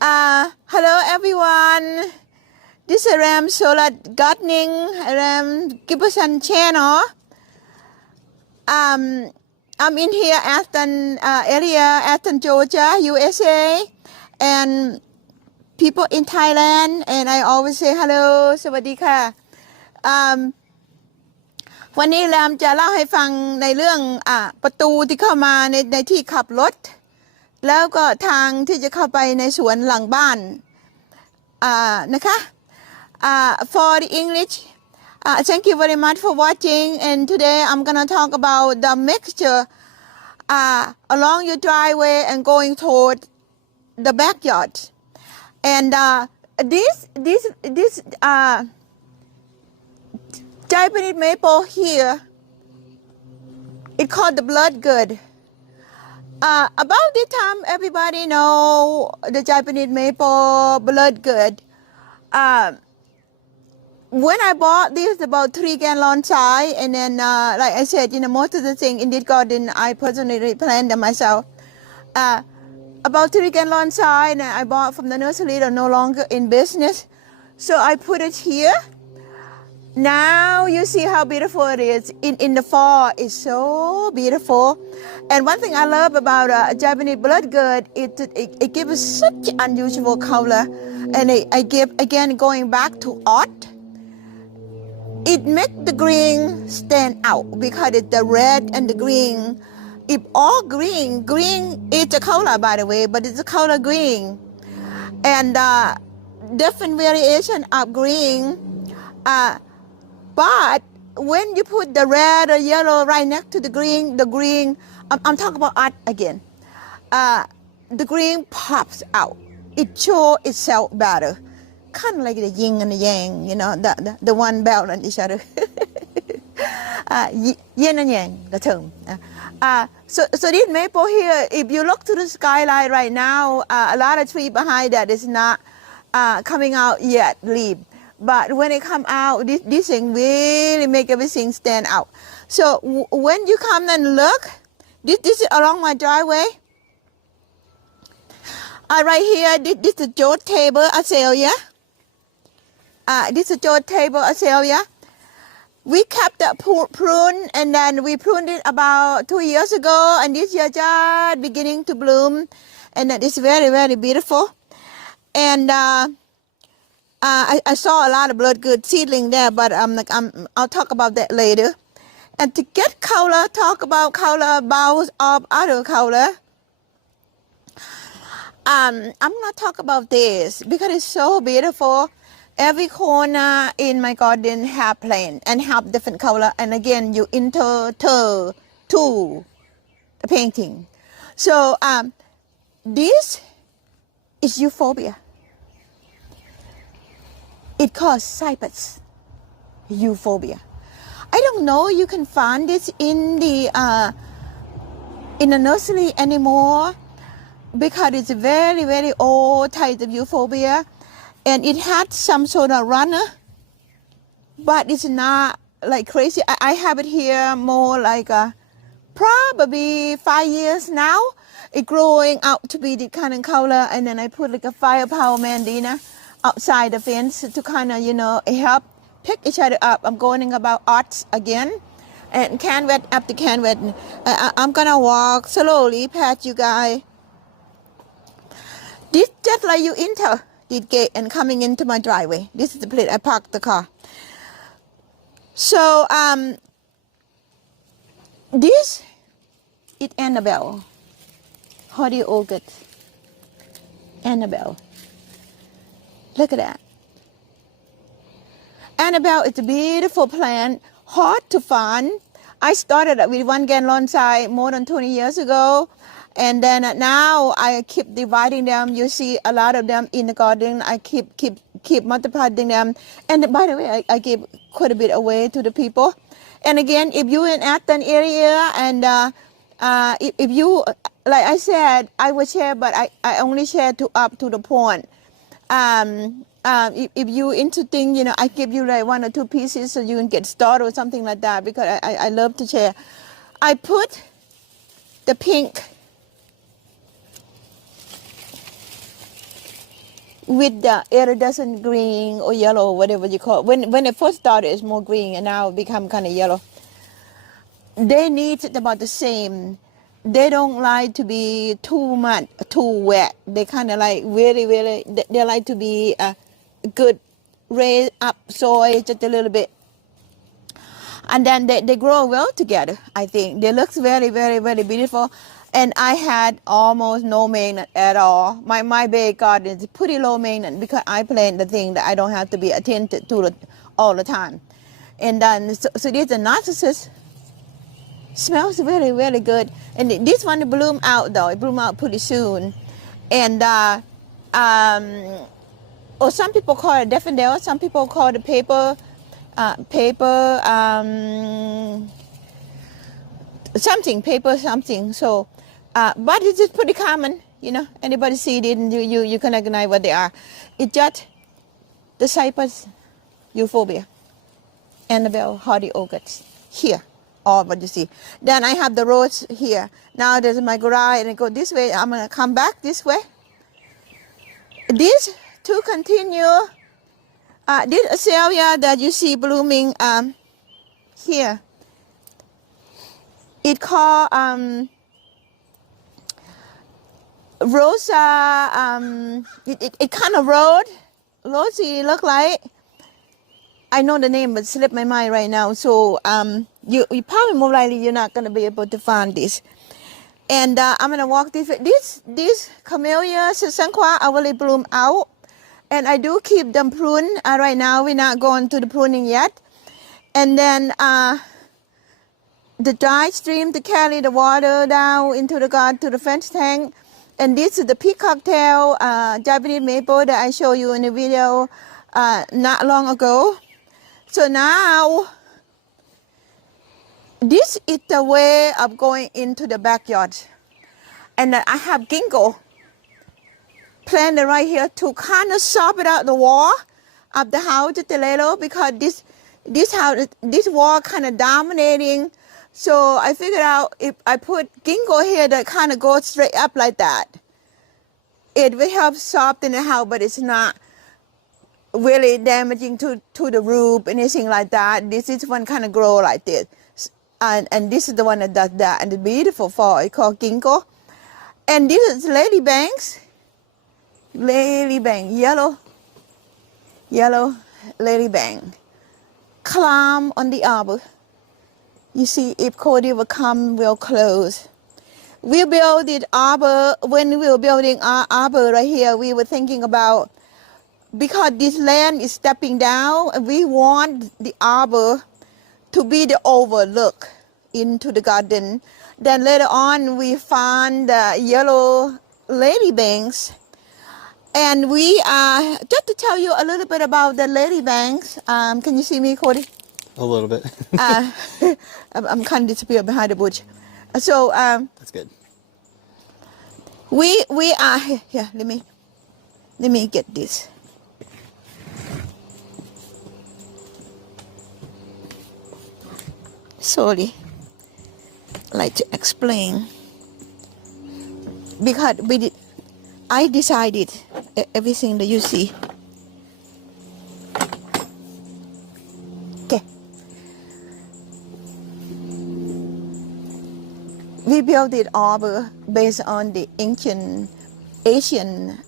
Hello everyone. This is Ram Sorat Gardening, Ram Giberson channel. I'm in here, Athens area, Athens, Georgia, USA, and people in Thailand, and I always say hello สวัสดีค่ะ วันนี้แรมจะเล่าให้ฟังในเรื่องประตูที่เข้ามาในที่ขับรถแล้วก็ทางที่จะเข้าไปในสวนหลังบ้านนะคะ for the English thank you very much for watching, and today I'm gonna talk about the mixture along your driveway and going toward the backyard, and this Japanese maple here, it's called the blood good. About this time, everybody know the Japanese maple blood good. When I bought this, about 3 gallon size, and then like I said, most of the thing in this garden I personally planted them myself. About 3 gallon size, and I bought from the nursery. They're no longer in business, so I put it here. Now you see how beautiful it is. In the fall, it's so beautiful. And one thing I love about Japanese bloodgood, it gives such unusual color. And I give, again, going back to art, it makes the green stand out because it's the red and the green. If all green is a color, by the way, but it's a color green. And different variation of green. But when you put the red or yellow right next to the green, I'm talking about art again. The green pops out. It shows itself better. Kind of like the yin and the yang, the one balance each other. Yin and yang, the term. So this maple here, if you look to the skyline right now, a lot of tree behind that is not coming out yet, leaf. But when it come out, this thing really make everything stand out. So when you come and look, this is along my driveway. Right here, this is George table azalea. This is George table azalea. We kept that prune, and then we pruned it about 2 years ago, and this year just beginning to bloom, and that is very, very beautiful. And I saw a lot of blood good seedling there, but I'll talk about that later. And to get color, talk about color, boughs of other color. I'm not talk about this because it's so beautiful. Every corner in my garden have plant and have different color. And again, you enter to the painting. So this is Euphorbia. It calls Cypress, Euphorbia. I don't know you can find this in the nursery anymore because it's a very, very old type of Euphorbia, and it had some sort of runner, but it's not like crazy. I have it here more like probably 5 years now. It's growing out to be the kind of color, and then I put like a firepower mandina outside the fence to kind of, help pick each other up. I'm going about arts again, and can wet after can wet. I'm gonna walk slowly past you guys. This just like you enter the gate and coming into my driveway. This is the place I parked the car. So this is Annabelle. How do you orchid? Annabelle. Look at that. Annabelle is a beautiful plant, hard to find. I started with 1 gallon size more than 20 years ago. And then now I keep dividing them. You see a lot of them in the garden. I keep multiplying them. And by the way, I give quite a bit away to the people. And again, if you're in Athens area, and if you, like I said, I would share, but I only share up to the point. If you into things, I give you like 1 or 2 pieces so you can get started or something like that, because I love to share. I put the pink with the iridescent green or yellow, whatever you call it. When it first started, it's more green, and now it become kind of yellow. They need it about the same. They don't like to be too much, too wet. They kind of like really, really, they like to be good, raise up soil just a little bit. And then they grow well together, I think. They look very, very, very beautiful. And I had almost no maintenance at all. My big garden is pretty low maintenance because I plant the thing that I don't have to be attended to all the time. And then, so this is narcissus. Smells really, really good. And this one bloom out though. It bloom out pretty soon. And or some people call it daffodil. Some people call it paper something. So, but it's just pretty common, you know. Anybody see it and you can recognize what they are. It's just the Cypress, Euphorbia, Annabelle, hardy orchids here. All what you see. Then I have the rose here. Now there's my garage, and I go this way. I'm gonna come back this way. This to continue. This azalea that you see blooming here. It called Rosa. It kind of rosy look like. I know the name, but it slipped my mind right now. So you probably more likely you're not gonna be able to find this. And I'm gonna walk this way. This camellia sasanqua already bloom out, and I do keep them pruned. Right now we're not going to the pruning yet. And then the dry stream to carry the water down into the garden to the French tank. And this is the peacock tail Japanese maple that I showed you in the video not long ago. So now, this is the way of going into the backyard. And I have ginkgo planted right here to kind of soften out the wall of the house just a little, because this wall kind of dominating. So I figured out if I put ginkgo here that kind of goes straight up like that, it will help soften the house, but it's not really damaging to the roof, anything like that. This is one kind of grow like this. And this is the one that does that. And the beautiful fall, it's called ginkgo. And this is ladybanks. Ladybang, yellow ladybang. Climb on the arbor. You see, if Cody will come real close. We built the arbor, when we were building our arbor right here, we were thinking about, because this land is stepping down, and we want the arbor to be the overlook into the garden. Then later on, we found the yellow ladybanks. And we, just to tell you a little bit about the ladybanks, can you see me, Cody? A little bit. I'm kind of disappeared behind the bush. So, that's good. We are, here, let me get this. Sorry, I like to explain, because I decided everything that you see. Okay. We built it arbor based on the ancient Asian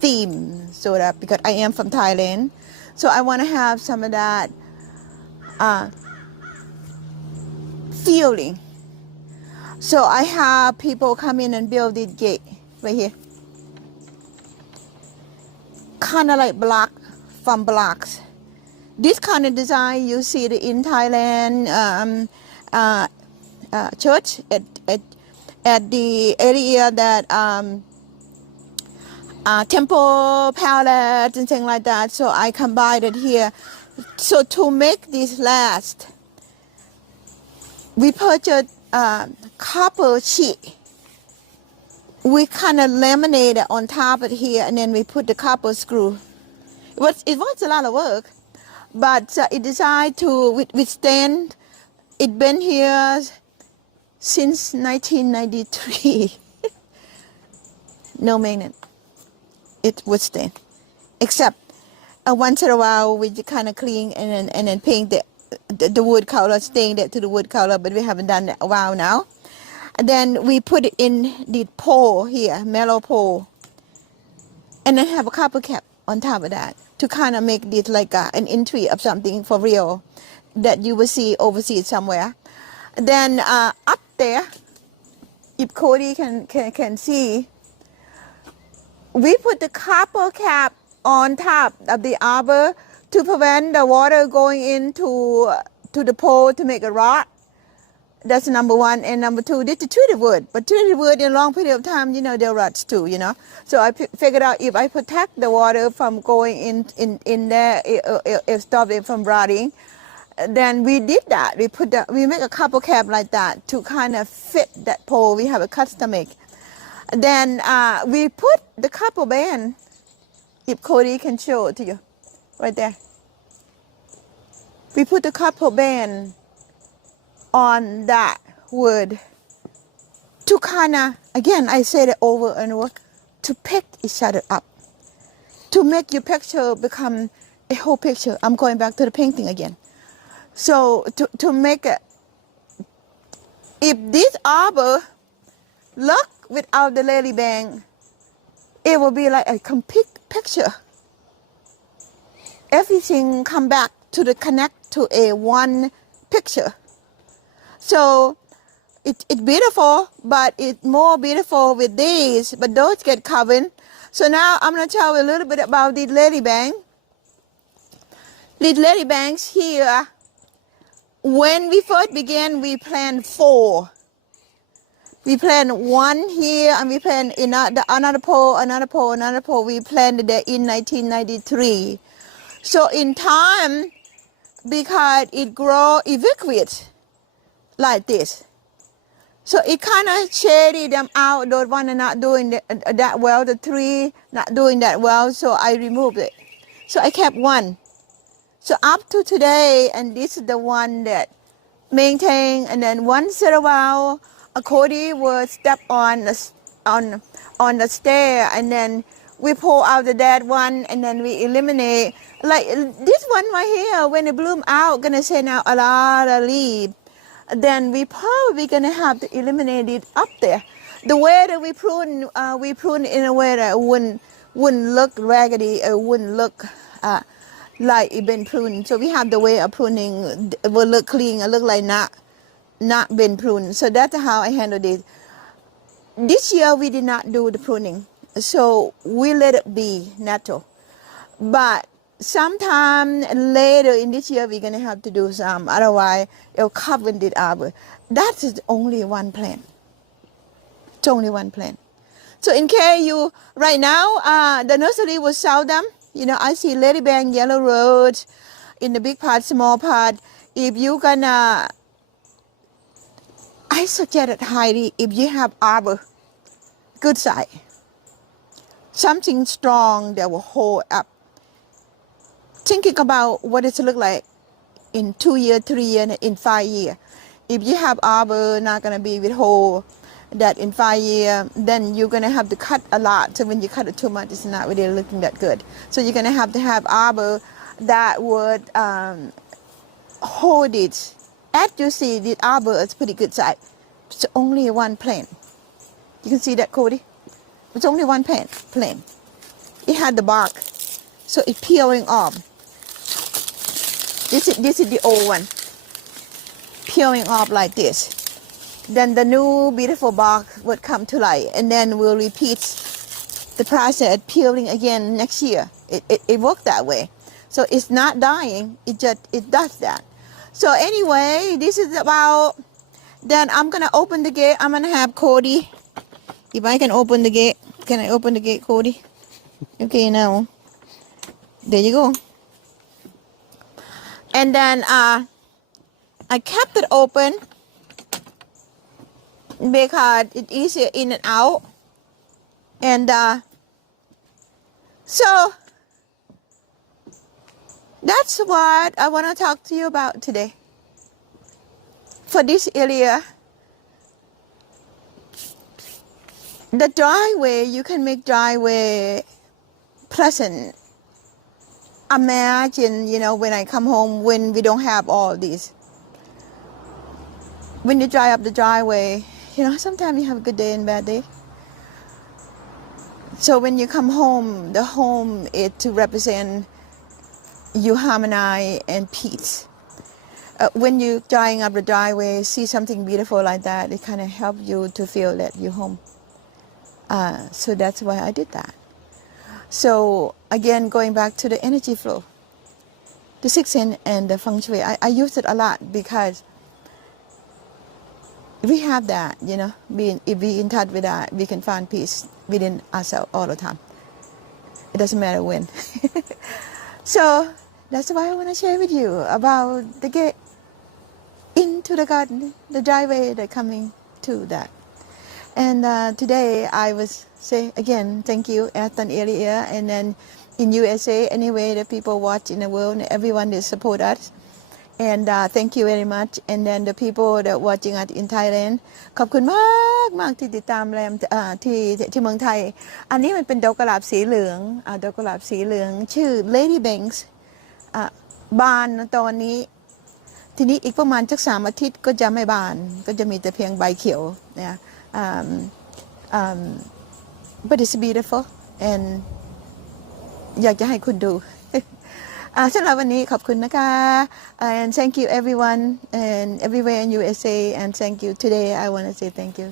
theme, so that because I am from Thailand, so I want to have some of that feeling. So I have people come in and build this gate right here, kind of like block from blocks. This kind of design you see it in Thailand church at the area that temple palace and things like that. So I combined it here. So to make this last, we purchased copper sheet. We kind of laminated on top of here, and then we put the copper screw. It was a lot of work, but it designed to withstand. It's been here since 1993. No maintenance. It withstand. except once in a while we just kind of clean and then paint the wood color, stain it to the wood color, but we haven't done that a while now. And then we put it in the pole here, mellow pole, and then have a copper cap on top of that to kind of make this like an entry of something for real that you will see overseas somewhere. Then up there, if Cody can see, we put the copper cap on top of the arbor to prevent the water going into the pole to make it rot. That's number one. And number two, this is treated wood. But treated wood in a long period of time, they'll rot too, So I figured out if I protect the water from going in there, it stop it from rotting. Then we did that. We make a copper cap like that to kind of fit that pole. We have a custom make. Then we put the copper band, if Cody can show it to you, right there. We put the copper band on that wood to kind of, again, I said it over and over, to pick each other up, to make your picture become a whole picture. I'm going back to the painting again. So to make it, if this arbor look without the lily bang, it will be like a complete picture. Everything come back to the connect to a one picture. So it's beautiful, but it's more beautiful with these, but those get covered. So now I'm going to tell you a little bit about these lily bang. These lily bangs here, when we first began, we planted 4. We planted 1 here, and we planted another pole. We planted there in 1993. So in time, because it grow ubiquitous like this, so it kind of shaded them out. Those one are not doing that well. The 3 not doing that well, so I removed it. So I kept 1. So up to today, and this is the one that maintain. And then once in a while, a Cody will step on the stair, and then we pull out the dead one, and then we eliminate. Like this one right here, when it bloom out, gonna send out a lot of leaves. Then we probably gonna have to eliminate it up there. The way that we prune in a way that wouldn't look raggedy, or wouldn't look like it been pruned. So we have the way of pruning will look clean, and look like not been pruned. So that's how I handle this. This year we did not do the pruning, so we let it be natural. But sometime later in this year we're gonna have to do some. Otherwise, it'll cover the arbor. That is only one plant. It's only one plant. So in case you right now, the nursery will sell them. I see ladybang, yellow rose in the big part, small part. If you gonna, I suggest it highly if you have arbor, good size, something strong that will hold up. Thinking about what it look like in 2 years, 3 years, and in 5 years. If you have arbor not gonna be with hold that in 5 years, then you're gonna have to cut a lot. So when you cut it too much, it's not really looking that good. So you're gonna have to have arbor that would hold it. As you see, the arbor is pretty good size. It's only one plant. You can see that, Cody? It's only one plant. It had the bark, so it's peeling off. This is the old one, peeling off like this. Then the new beautiful bark would come to light, and then we'll repeat the process, peeling again next year. It worked that way. So it's not dying, it does that. So anyway, this is about, then I'm gonna open the gate. I'm gonna have Cody, if I can open the gate. Can I open the gate, Cody? Okay, now, there you go. And then I kept it open because it's easier in and out. And so that's what I want to talk to you about today. For this area, the driveway, you can make driveway pleasant imagine, when I come home, when we don't have all these. When you drive up the driveway, sometimes you have a good day and bad day. So when you come home, the home is to represent you harmony and peace. When you driving up the driveway, see something beautiful like that, it kind of helps you to feel that you're home. So that's why I did that. So again, going back to the energy flow, the sixth sense and the feng shui, I use it a lot because we have that, if we in touch with that, we can find peace within ourselves all the time. It doesn't matter when. So that's why I want to share with you about the gate into the garden, the driveway that coming to that. And today I was say again, thank you, Aston earlier, and then in USA, anyway, the people watch in the world, everyone that support us. And thank you very much. And then the people that watching us in Thailand ขอบคุณมากที่ติดตามแรมที่เมืองไทย อันนี้มันเป็นดอกกุหลาบสีเหลืองดอกกุหลาบสีเหลืองชื่อ Lady Banks บานตอนนี้ทีนี้อีกประมาณสัก3 อาทิตย์ก็จะไม่บานก็จะมีแต่เพียงใบเขียวนะ but it's beautiful and อยากจะให้คุณดูสำหรับวันนี้ขอบคุณนะคะ and thank you everyone and everywhere in USA and thank you today I want to say thank you